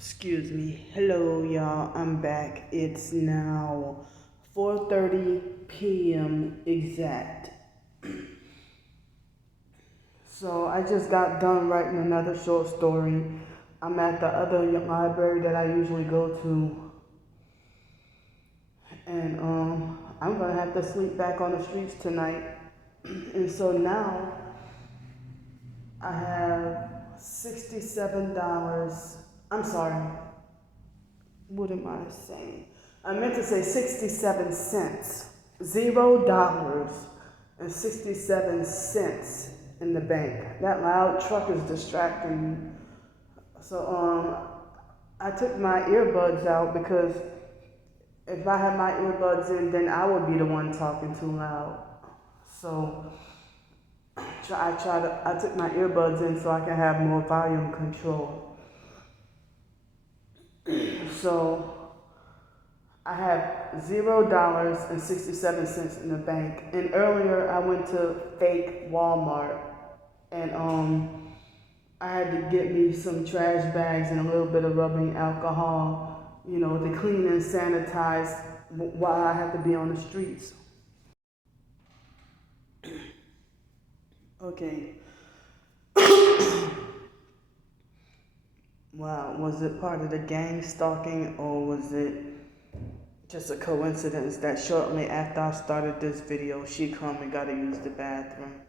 Excuse me. Hello, y'all. I'm back. It's now 4:30 p.m. exact. So I just got done writing another short story. I'm at the other library that I usually go to, and I'm gonna have to sleep back on the streets tonight. And so now I have $67. I'm sorry. What am I saying? I meant to say 67 cents. $0.67 in the bank. That loud truck is distracting me. So I took my earbuds out because if I had my earbuds in, then I would be the one talking too loud. So I took my earbuds in so I can have more volume control. So I have $0.67 in the bank. And earlier I went to fake Walmart and I had to get me some trash bags and a little bit of rubbing alcohol, to clean and sanitize while I have to be on the streets. Okay. Wow, was it part of the gang stalking or was it just a coincidence that shortly after I started this video, she come and got to use the bathroom?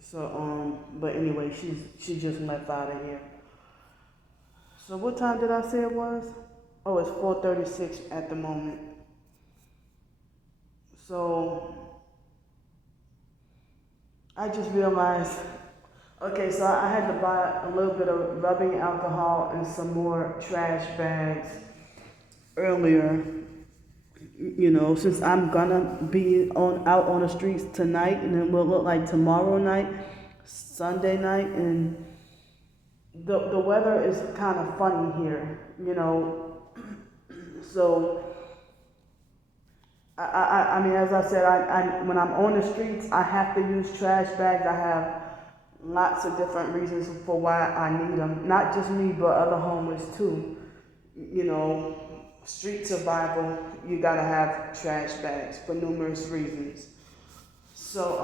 So, but anyway, she just left out of here. So what time did I say it was? Oh, it's 4:36 at the moment. So I just realized, okay, so I had to buy a little bit of rubbing alcohol and some more trash bags earlier, since I'm gonna be out on the streets tonight, and it will look like tomorrow night, Sunday night, and the weather is kind of funny here, So I mean, as I said, I when I'm on the streets, I have to use trash bags. I have lots of different reasons for why I need them. Not just me, but other homeless too. Street survival, you gotta have trash bags for numerous reasons. So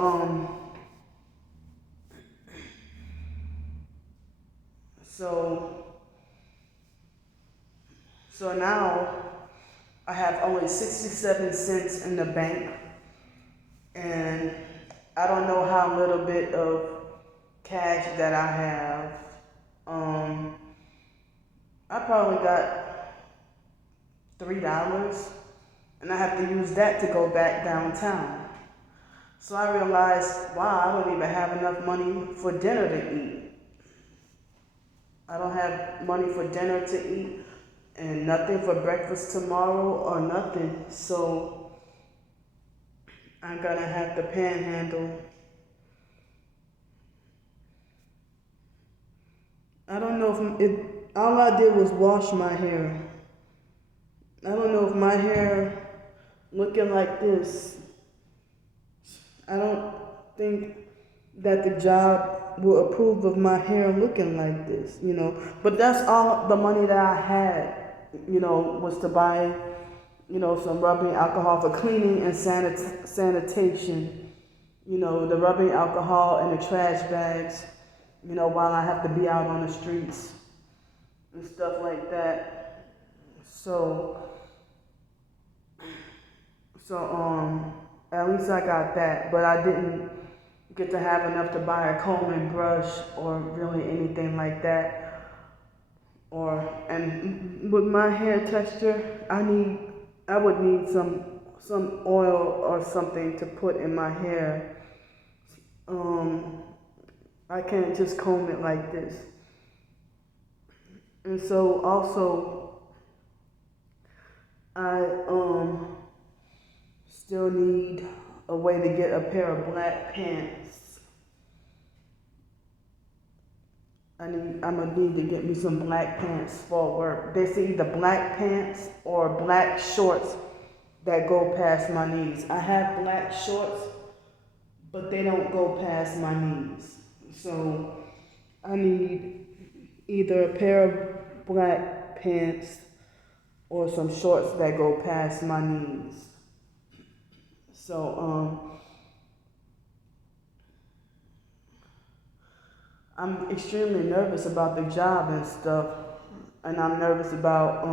so so now I have only 67 cents in the bank, and I don't know how little bit of cash that I have. I probably got $3, and I have to use that to go back downtown. So I realized, wow, I don't even have enough money for dinner to eat. I don't have money for dinner to eat, and nothing for breakfast tomorrow or nothing. So I'm gonna have to panhandle. I don't know if all I did was wash my hair. I don't know if my hair looking like this. I don't think that the job will approve of my hair looking like this, But that's all the money that I had, was to buy, some rubbing alcohol for cleaning and sanitation, the rubbing alcohol and the trash bags, while I have to be out on the streets and stuff like that. So at least I got that, but I didn't get to have enough to buy a comb and brush or really anything like that. And with my hair texture, I would need some oil or something to put in my hair. I can't just comb it like this. And so also I still need a way to get a pair of black pants. I'm gonna need to get me some black pants for work. They say either black pants or black shorts that go past my knees. I have black shorts, but they don't go past my knees. So I need either a pair of black pants or some shorts that go past my knees. So I'm extremely nervous about the job and stuff, and I'm nervous about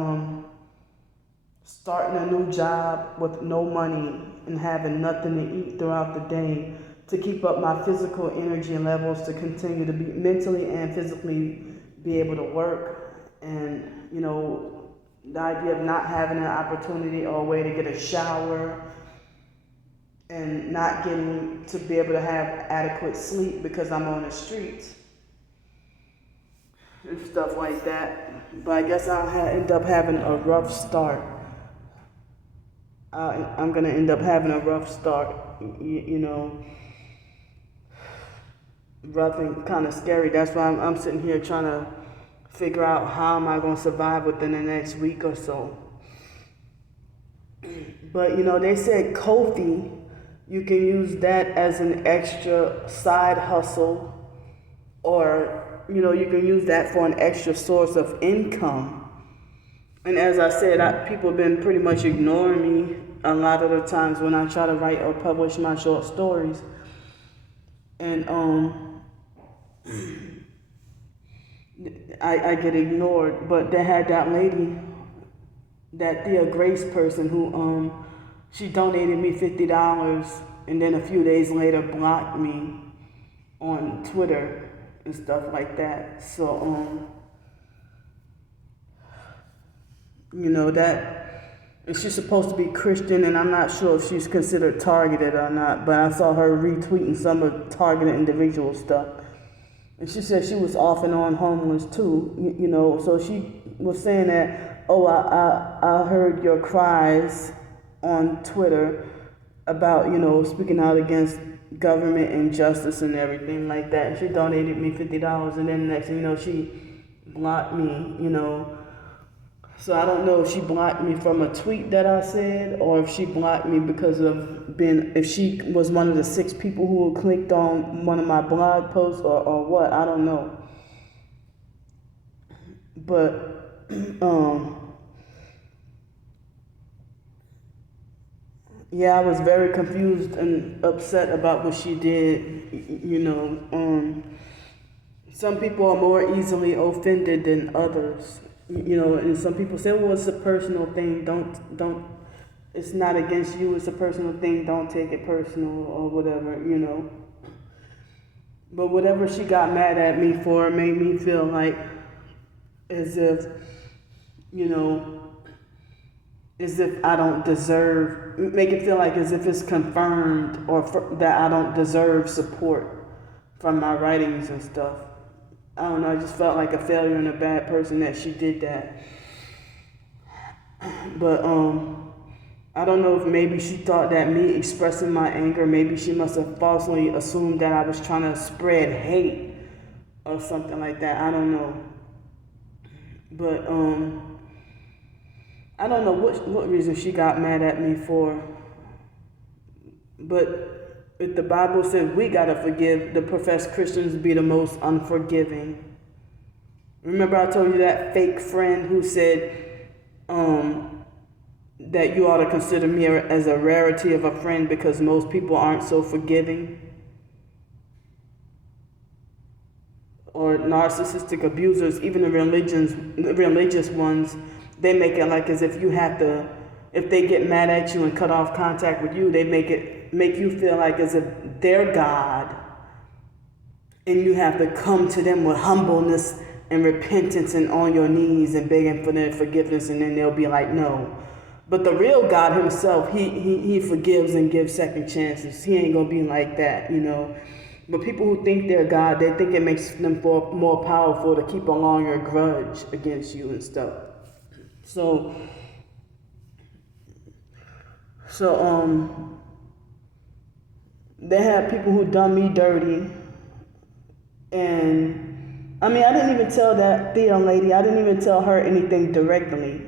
starting a new job with no money and having nothing to eat throughout the day to keep up my physical energy levels to continue to be mentally and physically be able to work. And the idea of not having an opportunity or a way to get a shower and not getting to be able to have adequate sleep because I'm on the streets and stuff like that. But I guess I'll end up having a rough start. I'm gonna end up having a rough start, rough and kind of scary. That's why I'm sitting here trying to figure out how am I gonna survive within the next week or so. But they said Kofi, you can use that as an extra side hustle, or you can use that for an extra source of income. And as I said, people have been pretty much ignoring me a lot of the times when I try to write or publish my short stories. And I get ignored. But they had that lady, that Thea Grace person, who she donated me $50 and then a few days later blocked me on Twitter and stuff like that. So that, and she's supposed to be Christian, and I'm not sure if she's considered targeted or not, but I saw her retweeting some of targeted individual stuff. And she said she was off and on homeless too, so she was saying that, I heard your cries on Twitter about, speaking out against government injustice and everything like that. And she donated me $50, and then next thing she blocked me, So I don't know if she blocked me from a tweet that I said, or if she blocked me because of if she was one of the 6 people who clicked on one of my blog posts, or what, I don't know. But, yeah, I was very confused and upset about what she did, Some people are more easily offended than others. And some people say, well, it's a personal thing. Don't, it's not against you. It's a personal thing. Don't take it personal or whatever, But whatever she got mad at me for made me feel like as if, as if I don't deserve, make it feel like as if it's confirmed that I don't deserve support from my writings and stuff. I don't know, I just felt like a failure and a bad person that she did that. But I don't know if maybe she thought that me expressing my anger, maybe she must have falsely assumed that I was trying to spread hate or something like that. I don't know. But I don't know what reason she got mad at me for. But if the Bible says we gotta forgive, the professed Christians be the most unforgiving. Remember I told you that fake friend who said that you ought to consider me as a rarity of a friend because most people aren't so forgiving? Or narcissistic abusers, even the religious ones, they make it like as if you have to, if they get mad at you and cut off contact with you, they make you feel like as if they're God, and you have to come to them with humbleness and repentance and on your knees and begging for their forgiveness, and then they'll be like, no. But the real God himself, he forgives and gives second chances. He ain't gonna be like that, But people who think they're God, they think it makes them more powerful to keep a longer grudge against you and stuff. So they had people who done me dirty, and I didn't even tell that Thea lady, I didn't even tell her anything directly,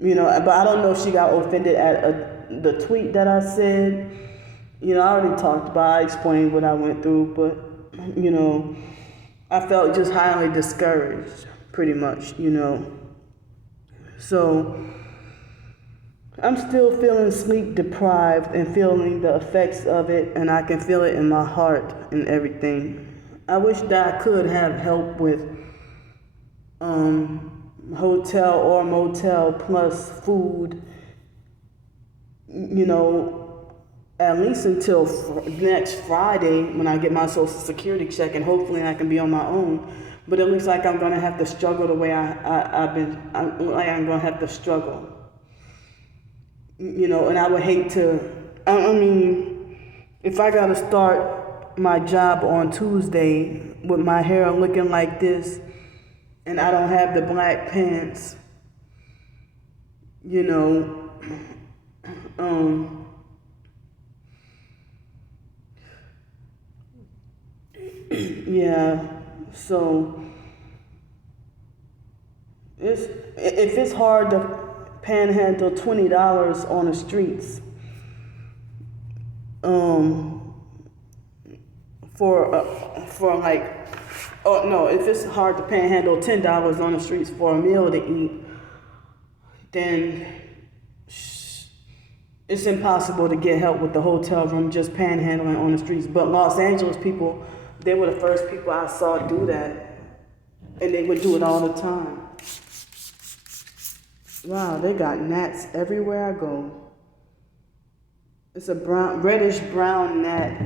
but I don't know if she got offended at the tweet that I said. I already talked about, I explained what I went through, but, I felt just highly discouraged. pretty much, you know. So I'm still feeling sleep deprived and feeling the effects of it, and I can feel it in my heart and everything. I wish that I could have help with hotel or motel plus food, you know, at least until next Friday when I get my Social Security check, and hopefully I can be on my own. But it looks like I'm gonna have to struggle the way I'm gonna have to struggle. You know, and I would hate to, I mean, if I gotta start my job on Tuesday with my hair looking like this and I don't have the black pants, you know, yeah, so if it's hard to panhandle $20 on the streets, for like, oh no, if it's hard to panhandle $10 on the streets for a meal to eat, then it's impossible to get help with the hotel room just panhandling on the streets. But Los Angeles people, they were the first people I saw do that, and they would do it all the time. Wow, they got gnats everywhere I go. It's a reddish brown gnat.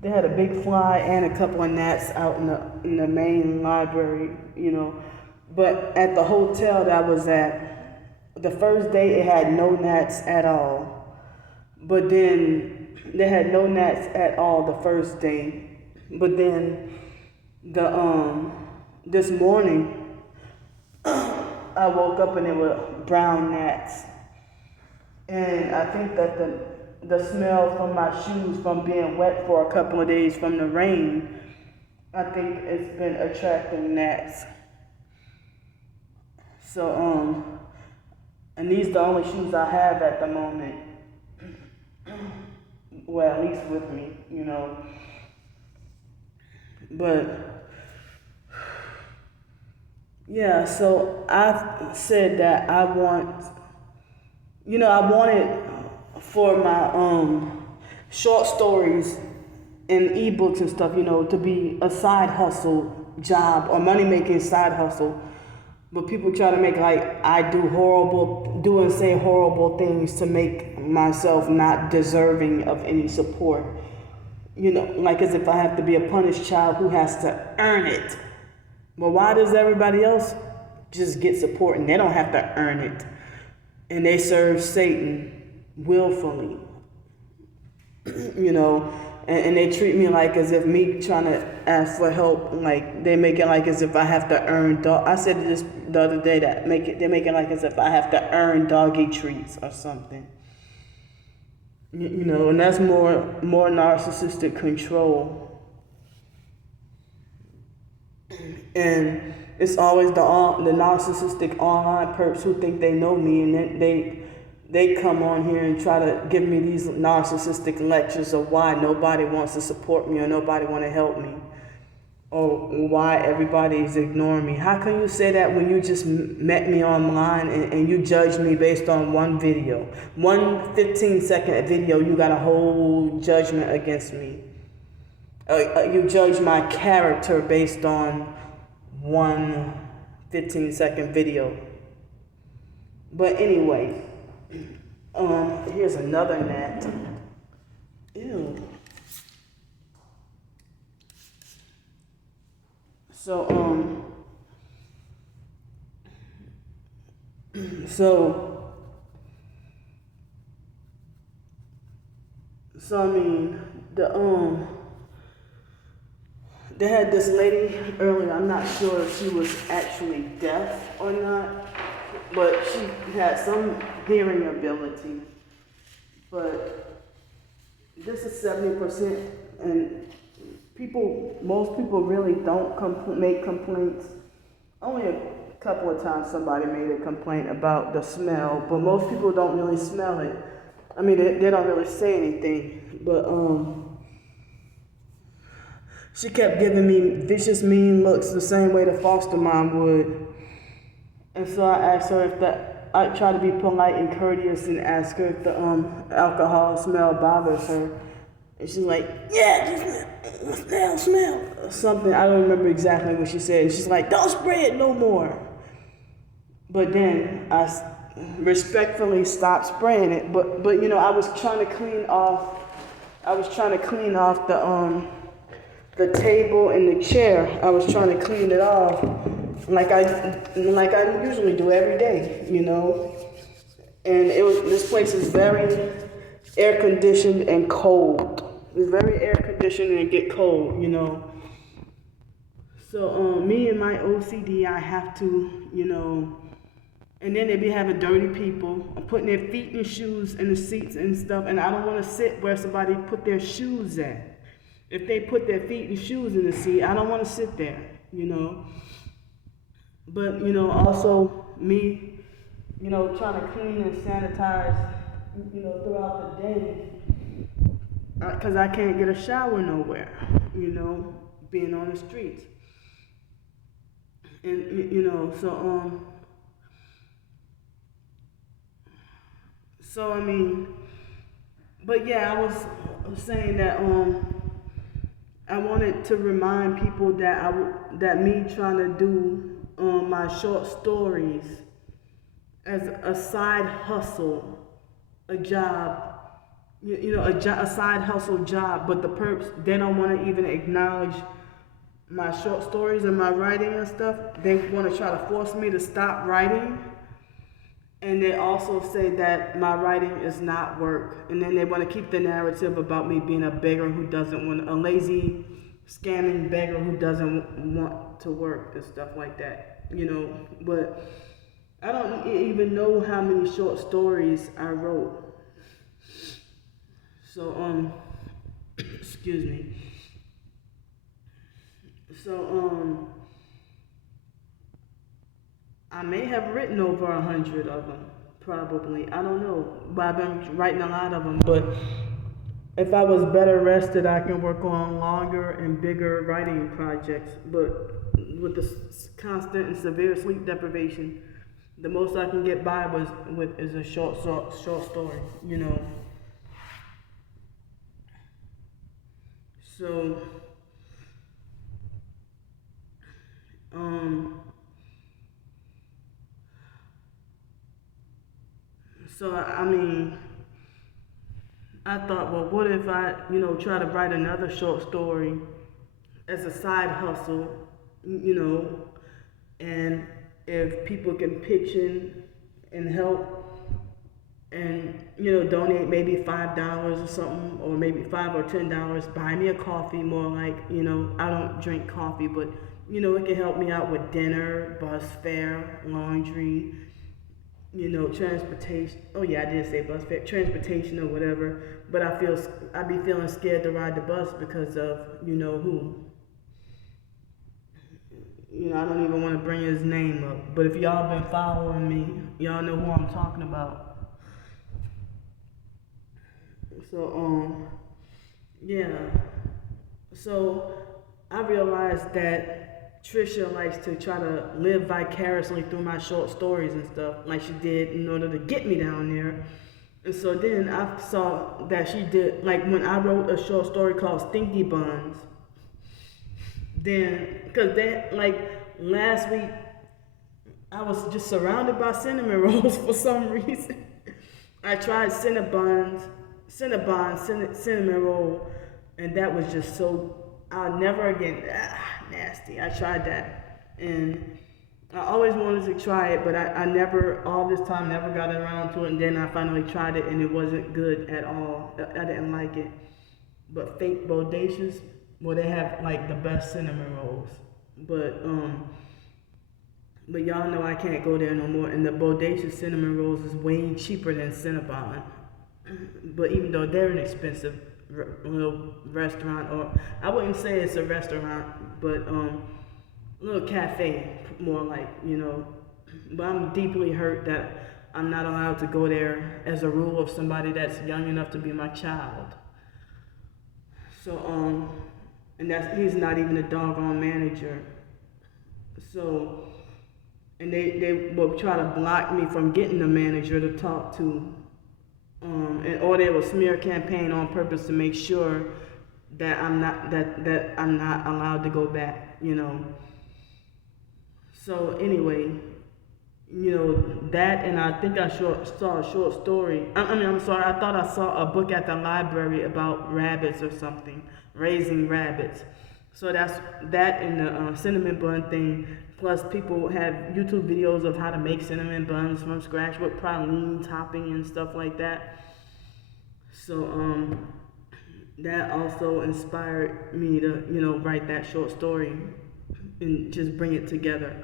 They had a big fly and a couple of gnats out in the main library, you know. But at the hotel that I was at, the first day it had no gnats at all. But then they had no gnats at all the first day. But then this morning I woke up and there were brown gnats. And I think that the smell from my shoes from being wet for a couple of days from the rain, I think it's been attracting gnats. So, and these are the only shoes I have at the moment. Well, at least with me, you know. But, yeah, so I said that I wanted for my short stories and ebooks and stuff, you know, to be a side hustle job or money-making side hustle. But people try to make like I do and say horrible things to make myself not deserving of any support. You know, like as if I have to be a punished child who has to earn it. Well, why does everybody else just get support and they don't have to earn it? And they serve Satan willfully, you know, and they treat me like as if me trying to ask for help, like they make it like as if I have to earn I said this the other day that they make it like as if I have to earn doggy treats or something, you know, and that's more narcissistic control. And it's always the narcissistic online perps who think they know me, and they come on here and try to give me these narcissistic lectures of why nobody wants to support me or nobody want to help me or why everybody is ignoring me. How can you say that when you just met me online and you judged me based on one video? One 15-second video, you got a whole judgment against me. You judge my character based on one 15-second video. But anyway, here's another gnat. Ew. So I mean they had this lady earlier, I'm not sure if she was actually deaf or not, but she had some hearing ability. But this is 70%, and most people really don't make complaints. Only a couple of times somebody made a complaint about the smell, but most people don't really smell it. I mean, they don't really say anything, but She kept giving me vicious, mean looks the same way the foster mom would. And so I asked her if I tried to be polite and courteous and ask her if the alcohol smell bothers her. And she's like, yeah, just smell. Something, I don't remember exactly what she said. And she's like, don't spray it no more. But then I respectfully stopped spraying it. But I was trying to clean off the table and the chair. I was trying to clean it off like I usually do every day, And this place is very air conditioned and cold. It's very air conditioned and it get cold, So me and my OCD, I have to, and then they be having dirty people putting their feet and shoes in the seats and stuff, and I don't want to sit where somebody put their shoes at. If they put their feet and shoes in the seat, I don't want to sit there, But, also me, trying to clean and sanitize, throughout the day, because I can't get a shower nowhere, being on the streets. And, so I mean, but yeah, I was saying that I wanted to remind people that me trying to do my short stories as a side hustle, a job, a side hustle job, but the perps, they don't want to even acknowledge my short stories and my writing and stuff. They want to try to force me to stop writing. And they also say that my writing is not work. And then they want to keep the narrative about me being a beggar who doesn't want, a lazy, scamming beggar who doesn't want to work and stuff like that, But I don't even know how many short stories I wrote. So, excuse me. So, I may have written over 100 of them, probably. I don't know, but I've been writing a lot of them. But if I was better rested, I can work on longer and bigger writing projects. But with the constant and severe sleep deprivation, the most I can get by is a short story, So, I mean, I thought, well, what if I, try to write another short story as a side hustle, and if people can pitch in and help and, donate maybe $5 or something, or maybe $5 or $10, buy me a coffee, more like, I don't drink coffee, but, it can help me out with dinner, bus fare, laundry, transportation. Oh yeah, I did say bus fare, transportation or whatever. But I be feeling scared to ride the bus because of who. I don't even want to bring his name up. But if y'all been following me, y'all know who I'm talking about. So yeah. So I realized that Trisha likes to try to live vicariously through my short stories and stuff, like she did in order to get me down there. And so then I saw that she did, like when I wrote a short story called Stinky Buns, then, because last week, I was just surrounded by cinnamon rolls for some reason. I tried cinnamon roll, and that was just so, I'll never again, nasty. I tried that, and I always wanted to try it, but I never, all this time, never got around to it, and then I finally tried it, and it wasn't good at all. I didn't like it. But Fake Bodacious, well, they have, like, the best cinnamon rolls. But y'all know I can't go there no more, and the Bodacious cinnamon rolls is way cheaper than Cinnabon. But even though they're an expensive little restaurant, or I wouldn't say it's a restaurant, but little cafe, more like, But I'm deeply hurt that I'm not allowed to go there as a rule of somebody that's young enough to be my child. So and he's not even a doggone manager. So, and they will try to block me from getting a manager to talk to, or they will smear campaign on purpose to make sure that I'm not allowed to go back. So anyway, that, and I think I saw a short story. I'm sorry, I thought I saw a book at the library about rabbits or something, raising rabbits. So that's that, and the cinnamon bun thing. Plus, people have YouTube videos of how to make cinnamon buns from scratch with praline topping and stuff like that. So that also inspired me to write that short story and just bring it together.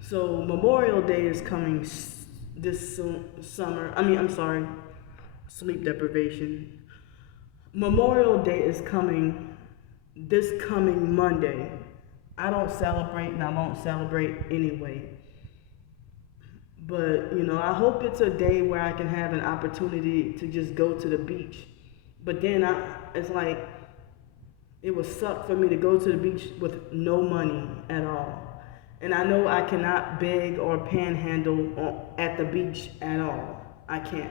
So Memorial Day is coming this summer. I'm sorry, sleep deprivation. Memorial Day is coming this coming Monday. I don't celebrate, and I won't celebrate anyway. But I hope it's a day where I can have an opportunity to just go to the beach. But then it's like it would suck for me to go to the beach with no money at all. And I know I cannot beg or panhandle at the beach at all. I can't.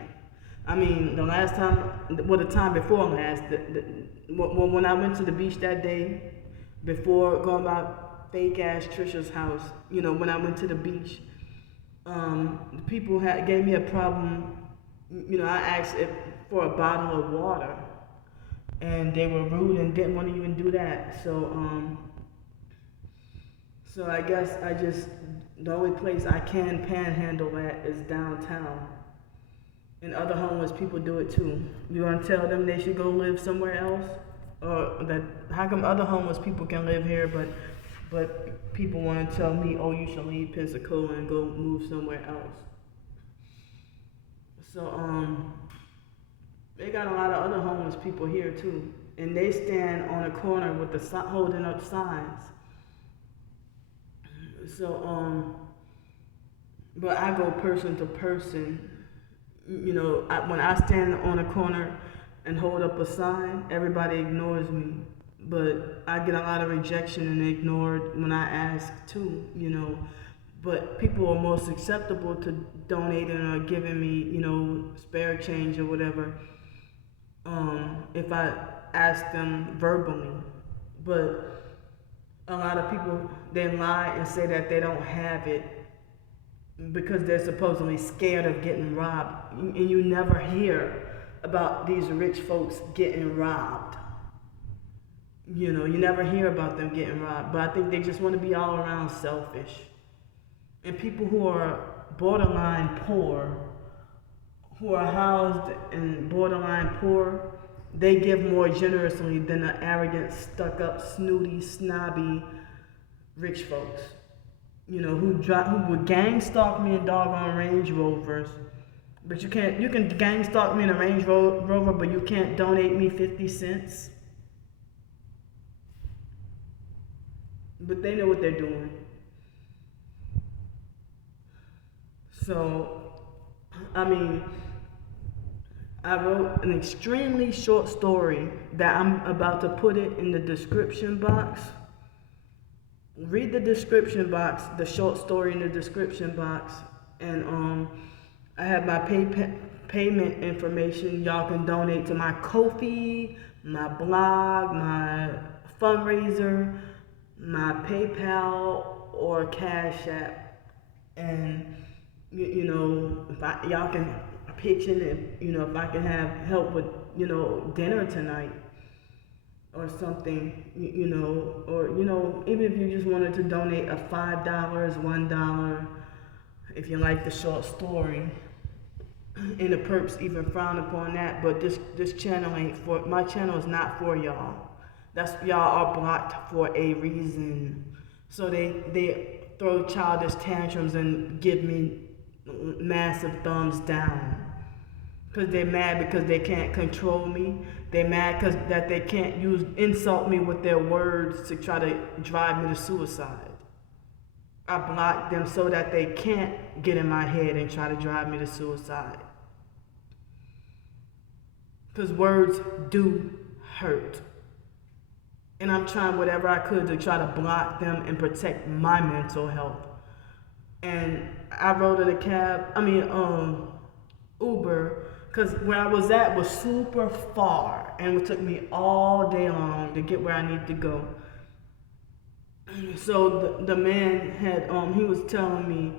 The time before last, when I went to the beach that day, before going by fake ass Trisha's house, when I went to the beach, the people gave me a problem. I asked for a bottle of water, and they were rude and didn't want to even do that. So I guess the only place I can panhandle at is downtown. And other homeless people do it too. You want to tell them they should go live somewhere else? Or how come other homeless people can live here, but people want to tell me, oh, you should leave Pensacola and go move somewhere else? So they got a lot of other homeless people here too, and they stand on a corner with holding up signs. So but I go person to person. When I stand on a corner and hold up a sign, everybody ignores me. But I get a lot of rejection and ignored when I ask too, But people are most acceptable to donating or giving me, spare change or whatever, if I ask them verbally. But a lot of people, they lie and say that they don't have it because they're supposedly scared of getting robbed. And you never hear about these rich folks getting robbed. You never hear about them getting robbed. But I think they just want to be all around selfish. And people who are borderline poor, who are housed and borderline poor, they give more generously than the arrogant, stuck-up, snooty, snobby rich folks. Who would gang stalk me in doggone Range Rovers. But you can gang stalk me in a Range Rover, but you can't donate me 50 cents. But they know what they're doing. So, I wrote an extremely short story that I'm about to put it in the description box. Read the description box, the short story in the description box, and I have my payment information. Y'all can donate to my Ko-fi, my blog, my fundraiser, my PayPal, or Cash App. And if y'all can pitch in it, if I can have help with dinner tonight or something, or even if you just wanted to donate a $5, $1, if you like the short story. And the perps even frown upon that, but this channel my channel is not for y'all. Y'all are blocked for a reason. So they throw childish tantrums and give me massive thumbs down. Because they're mad because they can't control me. They're mad because that they can't insult me with their words to try to drive me to suicide. I block them so that they can't get in my head and try to drive me to suicide. Because words do hurt. and I'm trying whatever I could to try to block them and protect my mental health. And I rode in a cab, Uber, because where I was at was super far, and it took me all day long to get where I needed to go. So the man had, he was telling me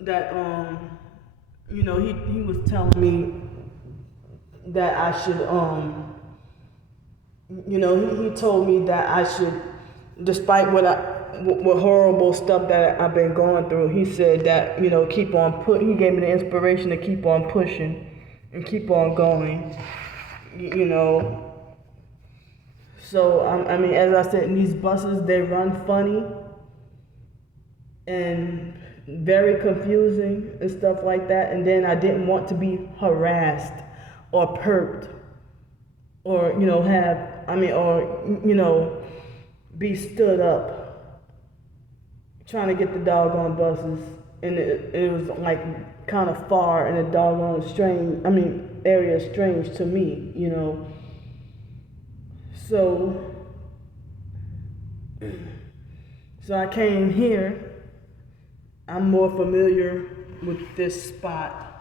that, he was telling me that I should, he told me that I should, despite what horrible stuff that I've been going through, he said that, keep on he gave me the inspiration to keep on pushing and keep on going, you know. So, as I said, in these buses, they run funny and very confusing and stuff like that. And then I didn't want to be harassed or perked or, be stood up trying to get the doggone buses. And it was like kind of far and a doggone area strange to me, So I came here. I'm more familiar with this spot